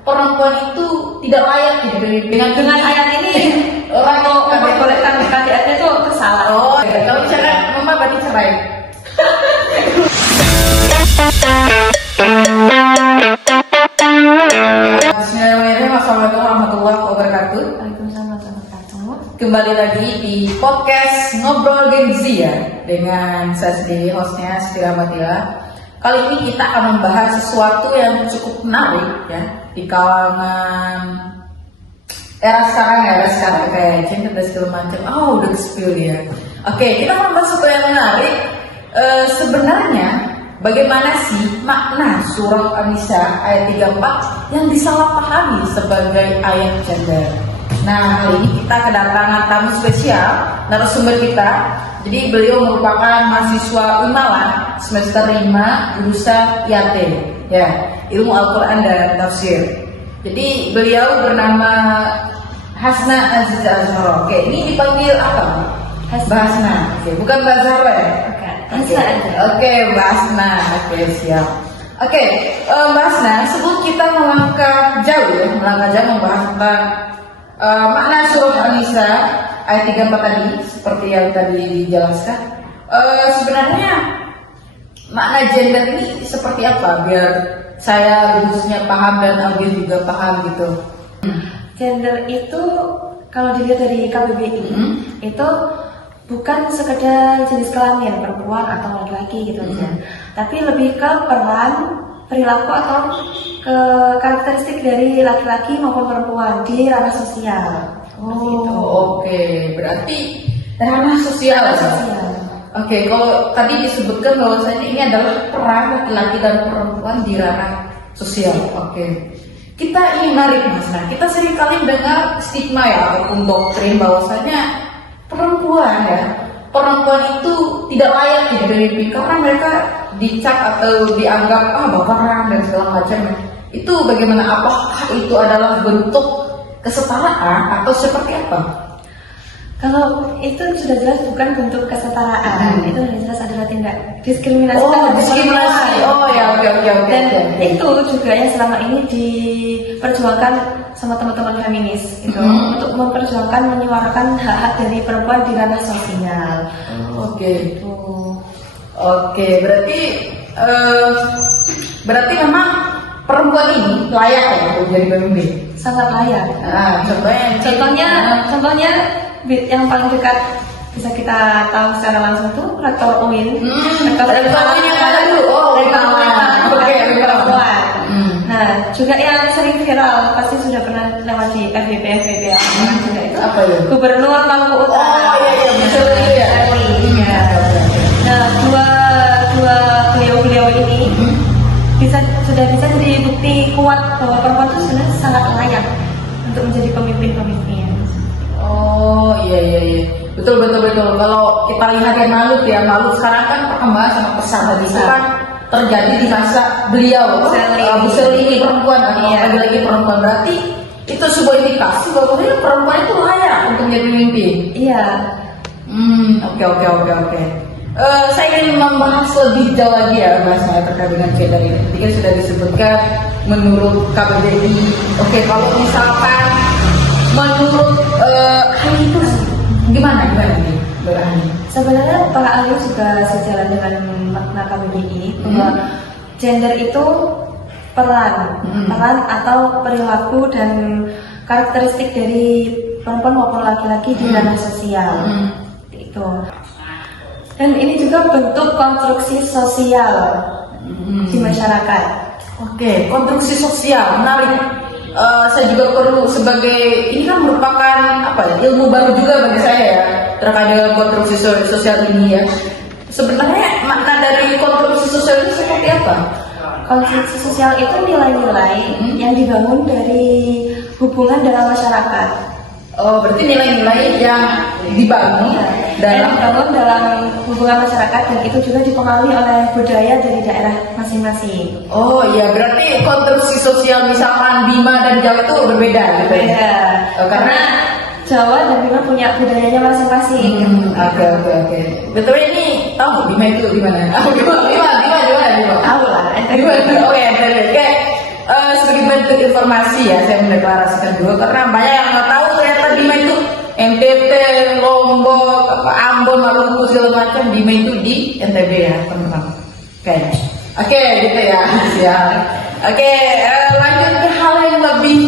perempuan itu tidak layak dengan ayat ini. Orang mau memperbolehkan KDRT itu kesalahan. Oh, ya. Kalau misalkan mama berarti cerai. Bismillahirrahmanirrahim. Assalamualaikum warahmatullahi wabarakatuh. Waalaikumsalam warahmatullahi wabarakatuh. Kembali lagi di podcast Ngobrol Gen Z ya, dengan saya sendiri hostnya Siti Rahmatila. Kali ini kita akan membahas sesuatu yang cukup menarik ya di kalangan era sekarang kayak gender dan segala macam. Udah ke-spill ya. Oke, kita akan membahas sesuatu yang menarik. Sebenarnya bagaimana sih makna surah An-Nisa ayat 34 yang disalahpahami sebagai ayat gender? Nah, hari ini kita kedatangan tamu spesial, narasumber kita. Jadi beliau merupakan mahasiswa Unmalan semester 5 jurusan IAT, ya, Ilmu Al-Quran dan Tafsir. Jadi beliau bernama Hasna Aziza Azhara. Oke, ini dipanggil apa? Hasna. Oke, bukan Mbak Zahra ya? Hasna aja. Oke, Mbak Hasna. Oke, siap. Oke, Mbak Hasna, sebelum kita melangkah jauh membahas tentang makna surah An-Nisa ayat 34 tadi, seperti yang tadi dijelaskan. Sebenarnya makna gender ini seperti apa? Biar saya khususnya paham dan audiens juga paham gitu. Gender itu kalau dilihat dari KBBI itu bukan sekedar jenis kelamin perempuan atau laki-laki gitu aja, tapi lebih ke peran, perilaku atau ke karakteristik dari laki-laki maupun perempuan di ranah sosial. Oke, berarti ranah sosial. Oke, kalau tadi disebutkan bahwasanya ini adalah peran laki-laki dan perempuan di ranah sosial. Oke. Kita ini menarik Mas. Nah, kita sering kali dengar stigma ya ataupun doktrin bahwasanya perempuan itu tidak layak jadi pemimpin karena mereka dicap atau dianggap baperan dan segala macam. Itu bagaimana? Apakah itu adalah bentuk kesetaraan atau seperti apa? Kalau itu sudah jelas bukan bentuk kesetaraan, itu sudah jelas adalah tindak diskriminasi. Diskriminasi. Oke. Dan itu juga yang selama ini diperjuangkan sama teman-teman feminis itu untuk memperjuangkan menyuarakan hak-hak dari perempuan di ranah sosial. Oke, berarti memang perempuan ini layak ya untuk jadi pemimpin. Sangat layak. Contohnya yang paling dekat bisa kita tahu secara langsung tuh rektor UIN. Rektor UIN yang mana dulu? Rektor perempuan. Nah, juga yang sering viral pasti sudah pernah lewat di FYP juga itu. Apa ya? Gubernur Maluku Utara. Betul ya. Nah, dua beliau ini sudah bisa jadi bukti kuat bahwa perempuan itu sebenarnya sangat layak untuk menjadi pemimpin. Iya. Betul. Kalau kita lihat yang Malut sekarang kan perkembangan sangat pesat tadi itu kan terjadi di masa beliau Bu Selly ini perempuan lagi-lagi perempuan, berarti itu sebuah indikasi bahwa perempuan itu layak untuk menjadi pemimpin. Iya. Oke. Saya ingin membahas lebih jauh lagi ya Mas terkait dengan gender ini. Tadi kan sudah disebutkan menurut KBBI. Oke, kalau misalkan menurut ahli itu gimana nih berani? Sebenarnya para ahli juga sejalan dengan makna KBBI bahwa gender itu peran atau perilaku dan karakteristik dari perempuan maupun laki-laki di ranah sosial. Itu. Dan ini juga bentuk konstruksi sosial di masyarakat. Oke, konstruksi sosial menarik. Saya juga perlu sebagai ini kan merupakan ilmu baru juga bagi saya ya terkait dengan konstruksi sosial ini ya. Sebenarnya makna dari konstruksi sosial itu seperti apa? Konstruksi sosial itu nilai-nilai yang dibangun dari hubungan dalam masyarakat. Berarti nilai-nilai yang dibangun dalam hubungan masyarakat, dan itu juga dipengaruhi oleh budaya dari daerah masing-masing. Berarti konstruksi sosial misalkan Bima dan Jawa itu berbeda gitu. Beda. Karena Jawa dan Bima punya budayanya masing-masing. Oke. Betul, ini tahu Bima itu di mana? Bima. Tahu lah. Oke. sebagai bentuk informasi ya, saya mendeklarasikan dulu karena banyak yang nggak tahu ternyata Bima itu NTT, Lombok, Ambon, Maluku segala macam. Bima itu di NTB ya teman-teman. Oke, gitu ya. Siap. Oke, lanjut ke hal yang lebih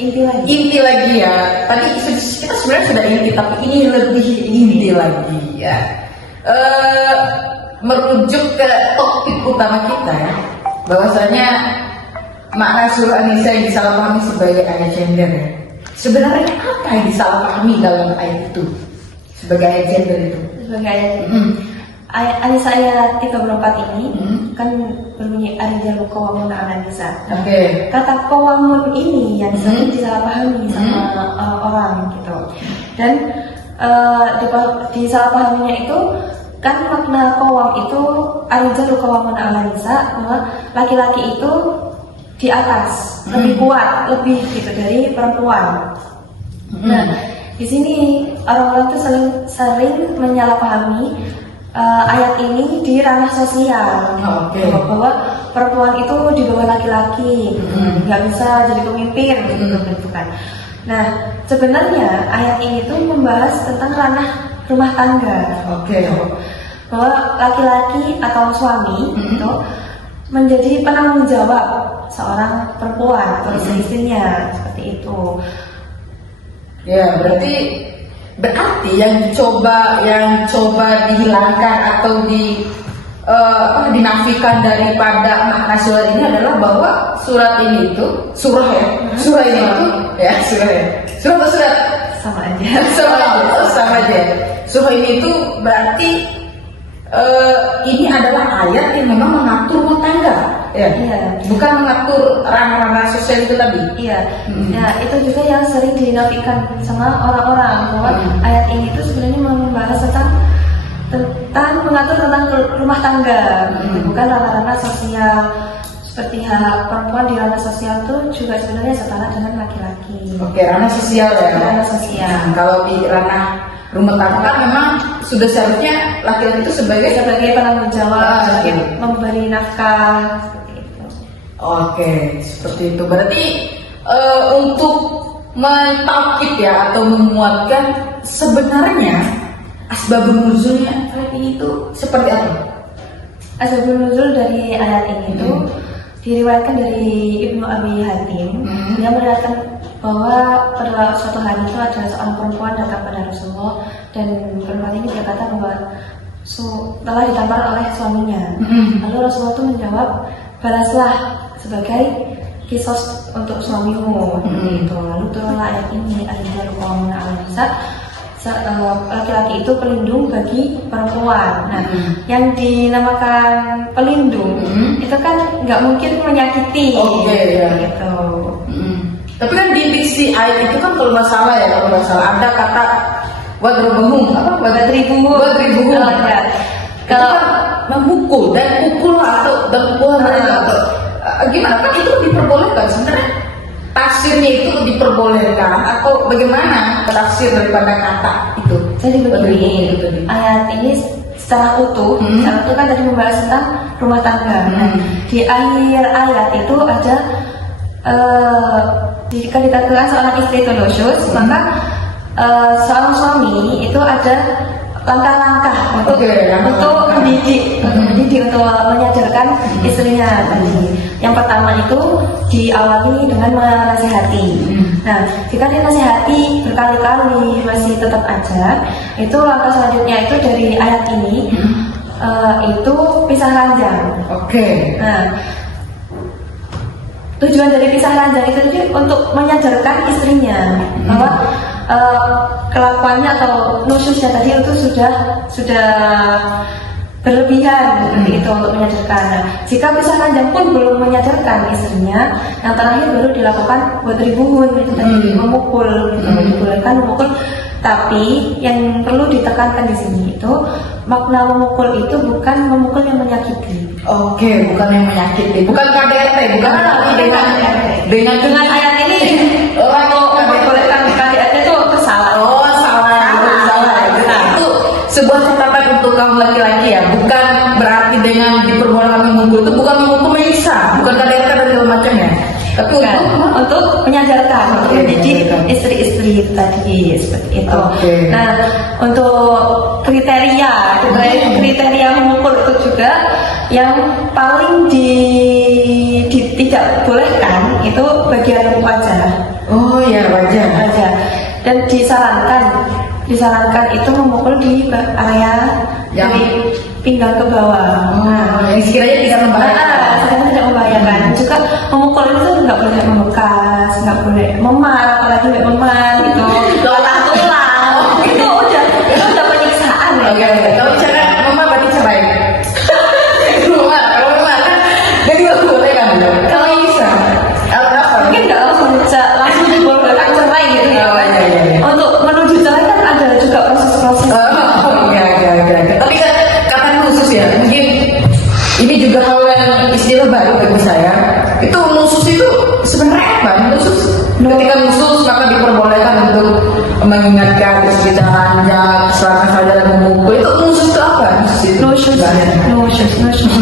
inti lagi ya. Tadi kita sebenarnya sudah inti, tapi ini lebih inti lagi ya. Merujuk ke topik utama kita ya, bahwasanya makna surah An-Nisa yang disalahpahami sebagai ayat gender ya. Sebenarnya apa yang disalahpahami dalam ayat itu sebagai ayat gender itu? Sebagai ayat ayat An-Nisa ayat 34 ini kan berbunyi ar-rijalu qawwamuna 'alan nisa. Oke. Kata qawamun ini yang sering disalahpahami sama orang gitu. Dan disalahpahaminya itu kan makna qawwam itu ar-rijalu qawwamuna 'alan nisa, bahwa laki-laki itu di atas, lebih kuat, lebih gitu dari perempuan. Nah, di sini orang-orang tuh sering menyalahpahami ayat ini di ranah sosial, bahwa perempuan itu di bawah laki-laki, nggak bisa jadi pemimpin, gitu kan. Nah, sebenarnya ayat ini tuh membahas tentang ranah rumah tangga, bahwa laki-laki atau suami itu menjadi penanggung jawab seorang perempuan atau istrinya, seperti itu. Ya, berarti yang coba dihilangkan atau dinafikan daripada makna surat ini adalah bahwa surat ini itu surah Sama aja. sama aja. Surah ini itu berarti ini adalah ayat yang memang mengatur rumah tangga, ya? Iya. Bukan mengatur ranah-ranah sosial itu tadi. Iya. Nah, itu juga yang sering dinafikan sama orang-orang, bahwa ayat ini itu sebenarnya membahas tentang mengatur tentang rumah tangga, bukan ranah-ranah sosial. Seperti hak perempuan di ranah sosial itu juga sebenarnya setara dengan laki-laki. Oke, ranah sosial ya. Ranah sosial. Kalau di ranah rumah tangga kan memang sudah seharusnya laki-laki itu sebagai penanggung jawab, sebagai memberi nafkah, seperti itu. Oke, seperti itu. Berarti untuk mentaukid ya atau menguatkan sebenarnya asbabun nuzulnya ayat ini itu seperti apa? Asbabun nuzul dari ayat ini itu diriwayatkan dari Ibnu Abi Hatim. Dia meriwayatkan bahwa pada suatu hari itu ada seorang perempuan datang pada Rasulullah, dan perempuan ini berkata bahwa telah ditampar oleh suaminya. Lalu Rasulullah itu menjawab, balaslah sebagai kisos untuk suamimu. Gitu. Lalu turunlah ayat ini, ar-rijalu qawwamuna 'alan nisa, laki-laki itu pelindung bagi perempuan. Nah, yang dinamakan pelindung itu kan nggak mungkin menyakiti. Gitu. Tapi kan di diksi ayat itu kan kalau nggak salah ada kata wadribuhum, kalau memukul dan pukul atau pukul gimana kan itu diperbolehkan sebenarnya, tafsirnya itu diperbolehkan atau bagaimana tafsir daripada kata itu? Jadi begini, ayat ini secara utuh kan tadi membahas tentang rumah tangga. Di akhir ayat itu ada jika dikatakan seorang istri itu nusyuz, maka seorang suami itu ada langkah-langkah untuk mendidik, untuk menyadarkan istrinya tadi. Yang pertama itu diawali dengan menasihati. Nah, jika dinasihati berkali-kali masih tetap aja, itu langkah selanjutnya itu dari ayat ini itu pisah ranjang. Nah, tujuan dari pisah ranjang itu untuk menyadarkan istrinya bahwa kelakuannya atau nusyuznya tadi itu sudah berlebihan, seperti itu, untuk menyadarkan. Nah, jika pisah ranjang pun belum menyadarkan istrinya, yang terakhir baru dilakukan wadribuhun, itu tadi memukul, gitu, dibolehkan memukul. Tapi yang perlu ditekankan di sini itu makna memukul itu bukan memukul yang menyakiti. Bukan yang menyakiti, bukan KDRT, bukan dengan ayat ini orang memperbolehkan KDRT itu salah. Itu sebuah catatan untuk kaum laki-laki ya, bukan berarti dengan diperbolehkan memukul itu bukan memukul menyiksa, bukan KDRT dan segala untuk menyadarkan, untuk mendidik istri-istri tadi seperti itu. Nah, untuk kriteria memukul itu juga yang paling tidak bolehkan itu bagian wajah. Oh ya, wajah. Dan disarankan itu memukul di area dari pinggang ke bawah. Yang sekiranya tidak membahayakan. Juga memukul itu nggak boleh membekas, nggak boleh memar, apalagi memar gitu. Tulang itu udah penyiksaan. Kalau bicara mama berarti cerai. Kalau memar jadi nggak boleh kan? Kalau bisa, mungkin nggak langsung dibolehkan cerai gitu ya. Untuk menuju cerai kan ada juga proses-proses. Tapi kan kata khusus ya, mungkin ini juga hal yang istilah baru bagi saya. Itu nusus itu sebenarnya apa? Ketika nusus maka diperbolehkan untuk mengingatkan terus kita hanjak, selama sadar memukul. Itu nusus itu apa? Nusus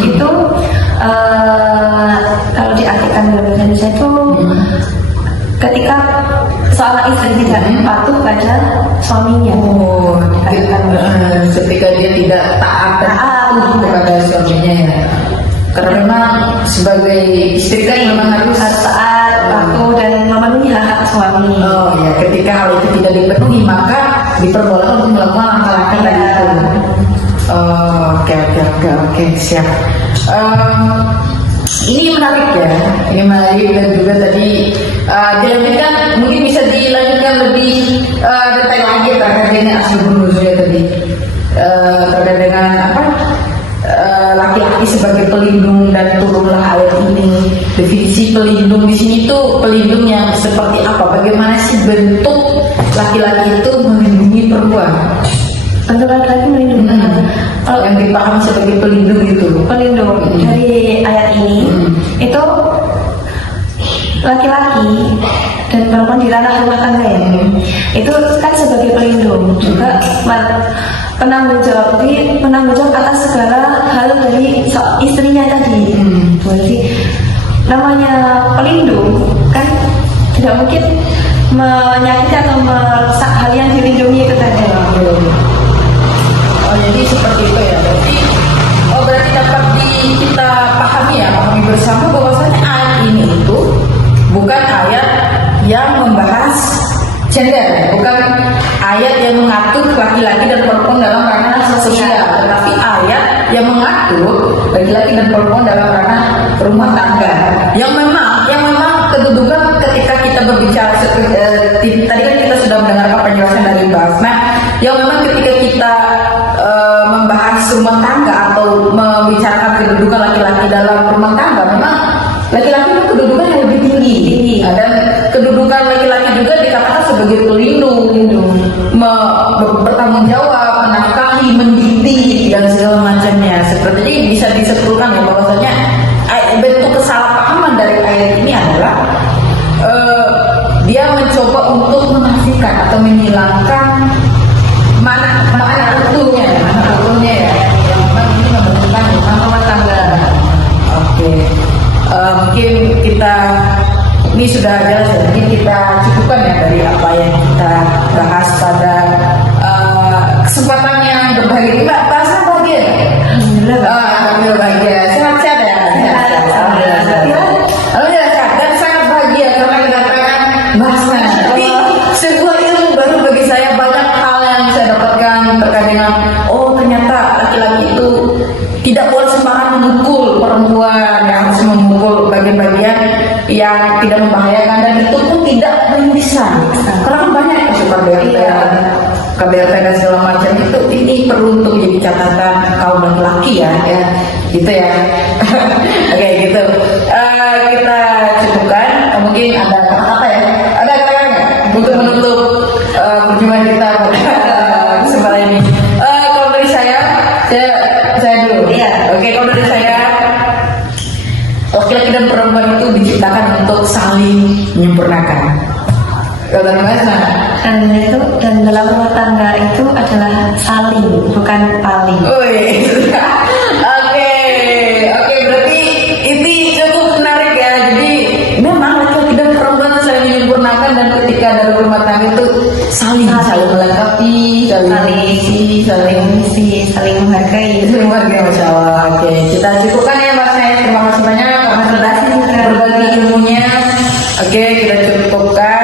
itu kalau diartikan dalam bahasa Indonesia itu ketika seorang istri tidak patuh pada suaminya. Ketika dia tidak taat kepada suaminya ya. Karena memang sebagai istri kan memang harus taat, patuh dan memenuhi hak suami. Oh ya, ketika hal itu tidak dipenuhi maka diperbolehkan untuk melakukan langkah-langkah tadi itu. Oke, siap. Ini menarik ya, dan juga tadi dilanjutkan, mungkin bisa dilanjutkan lebih detail lagi terkait dengan asbabun nuzulnya tadi, terkait dengan apa? Laki-laki sebagai pelindung dan turunlah ayat ini. Definisi pelindung di sini tuh pelindung yang seperti apa? Bagaimana sih bentuk laki-laki itu melindungi perempuan? Bentuk laki-laki melindungi. Kalau yang dipahami sebagai pelindung itu, pelindung dari ayat ini itu laki-laki dan perempuan di ranah rumah tangga ya. Itu kan sebagai pelindung juga penanggung jawab atas segala hal dari istrinya tadi. Jadi namanya pelindung kan tidak mungkin menyakiti atau merusak hal yang dilindungi itu tadi. Jadi seperti itu ya. Berarti dapat kita pahami bersama bahwasanya ayat ini itu bukan ayat yang membahas gender, bukan ayat yang mengatur laki-laki dan perempuan dalam ranah sosial, tetapi ayat yang mengatur laki-laki dan perempuan dalam ranah rumah tangga. Yang memang kedudukan ketika kita berbicara tadi kan kita sudah mendengarkan penjelasan dari Mbak Asna, yang memang ketika kita membahas rumah tangga atau membicarakan kedudukan laki-laki dalam rumah tangga, memang laki-laki itu kedudukan yang lebih tinggi. Dan kedudukan laki-laki juga dikatakan sebagai pelindung, bertanggung jawab, menafkahi, mendidik dan segala macamnya. Seperti ini bisa disimpulkan ya bahwasanya bentuk kesalahpahaman dari ayat ini adalah dia mencoba untuk menafikan atau menghilangkan mana utuhnya ya, yang memang ini membentukkan rumah tangga. Mungkin kita ini sudah jelas ya, mungkin kita cukupkan ya dari apa yang kita bahas pada kesempatan yang berbahagia ini. Mbak, perasaan bahagia? Alhamdulillah bahagia. Sehat-sehat ya? Alhamdulillah sehat dan sangat bahagia karena kedatangan Mbak Asna. Tapi sebuah ilmu baru bagi saya, banyak hal yang saya dapatkan terkait dengan ternyata laki-laki itu tidak boleh sembarang memukul perempuan, yang harus memukul bagian-bagian yang tidak membahayakan, dan itu pun tidak berlisan. Karena kan banyak suka KBRT dan segala macam itu, ini perlu untuk jadi catatan kaum laki-laki ya, gitu ya. Oke, gitu. Kita cukupkan. Mungkin ada kata-kata ya, ada kata-kata nggak untuk menutup perjumpaan kita kesempatan ini? Kalau dari saya dulu. Oke, kalau dari saya, laki-laki dan perempuan itu diciptakan untuk saling menyempurnakan. Kalau dari Mas, dan dalam rumah tangga itu adalah saling, bukan paling. Oke, berarti ini cukup menarik ya. Jadi memang laki-laki dan perempuan melengkapi, saling mengisi, saling menghargai. Saling menghargai, Masya Allah. Oke, kita cukupkan ya Mbak Saya. Terima kasih banyak. Terima kasih berbagi ilmunya. Oke, kita cukupkan.